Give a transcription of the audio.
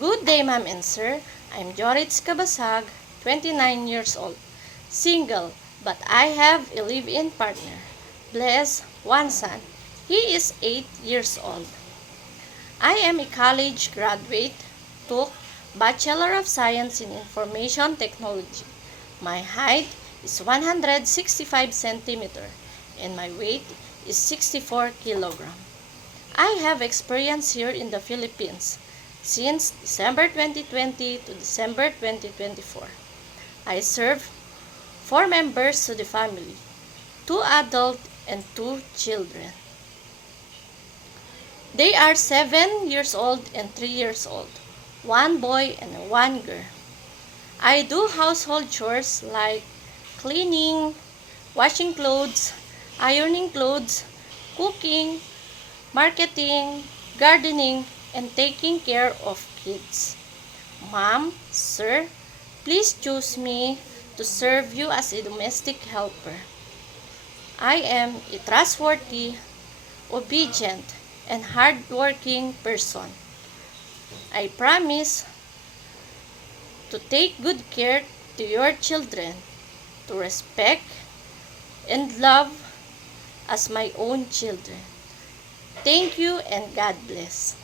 Good day, ma'am and sir. I'm Joritz Kabasag, 29 years old. Single, but I have a live-in partner. Bless, one son. He is 8 years old. I am a college graduate, took Bachelor of Science in Information Technology. My height is 165 centimeter and my weight is 64 kilogram. I have experience here in the Philippines since December 2020 to December 2024. I serve 4 members to the family, 2 adults and 2 children. They are 7 years old and 3 years old, 1 boy and 1 girl. I do household chores like cleaning, washing clothes, ironing clothes, cooking, marketing, gardening, and taking care of kids. Ma'am, sir, please choose me to serve you as a domestic helper. I am a trustworthy, obedient, and hardworking person. I promise to take good care to your children, to respect and love as my own children. Thank you and God bless.